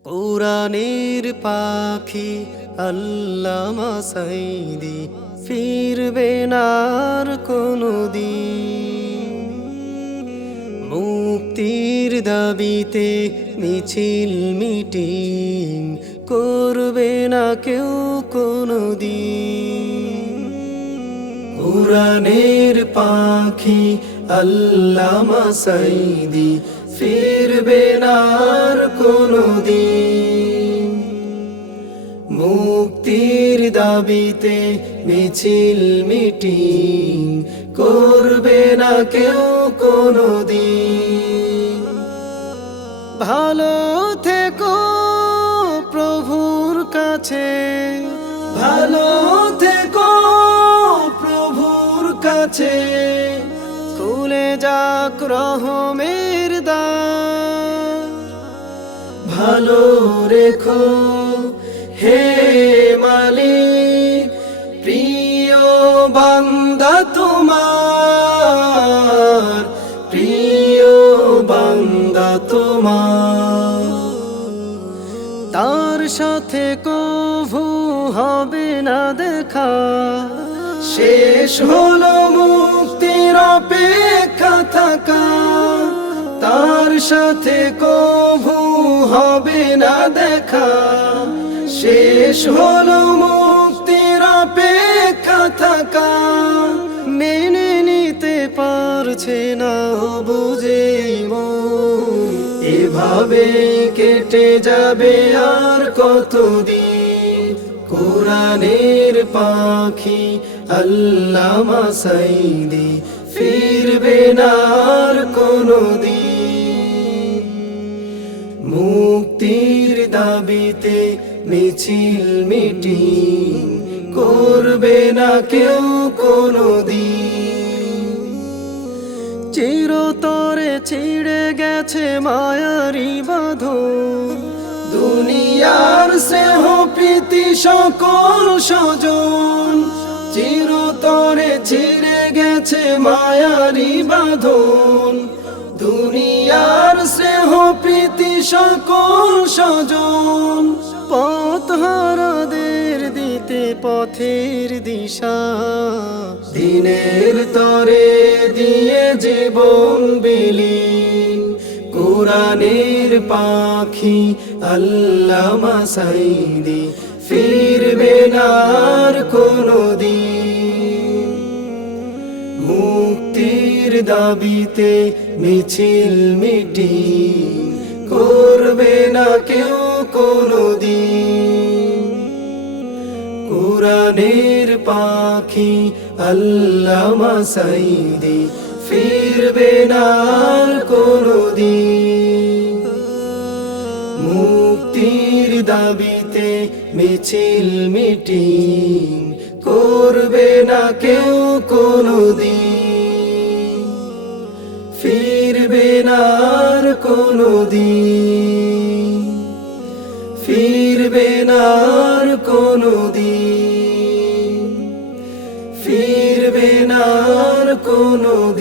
কোরআনের পাখি আল্লামা সাইদি ফিরবে নার কোনো মুক্তির দাবিতে মিছিল, মিটিং করবে না কেউ কোনো কোরআনের পাখি আল্লামা সাইদি ফিরবে নার কোনো দিন মুক্তির দাবিতে মিছিল, মিটিং করবে না কেউ কোনো দিন ভালো থেকো প্রভুর কাছে। ভালো থেকো প্রভুর কাছে। খুলে যাক রহমের ভালো রেখো হে মালিক, প্রিয় বান্দা তোমার, প্রিয় বান্দা তোমার। তার সাথে কভু হবে না দেখা। শেষ হলো মুক্তির অপেক্ষা থাকা, তার সাথে কভু হবে না দেখা। শেষ হলো মুক্তির অপেক্ষা থাকা, মেনে নিতে পারছে না বুঝে এভাবে কেটে যাবে আর কতদিন? কোরআনের পাখি আল্লামা সাইদি ফিরবে না আর কোনো মুক্তির দাবিতে মিছিল, মিটিং করবে না কেউ কোনো চিরতরে ছিঁড়ে গেছে মায়ারি বাঁধন দুনিয়ার স্নেহ, প্রীতি, সকল সজন চিরতরে ছিঁড়ে গেছে মায়ারি বাঁধন। দুনিয়ার স্নেহ, প্রীতি সকল সজন পথহারাদের দিতে পথের দিশা। দিনের তরে দিয়ে জীবন বিলীন। কোরআনের পাখি আল্লামা সাইদি। ফিরবে না কোনো দিন মুক্তির দাবিতে মিছিল, মিটিং করবে না কেউ কোনো দিন কোরআনের পাখি আল্লামা সাইদি ফিরবে না কোনো মুক্তির দাবিতে মিছিল, মিটিং করবে না কেউ কোনো দিন। ফিরবে না আর কোনো দিন। ফিরবে না আর কোনো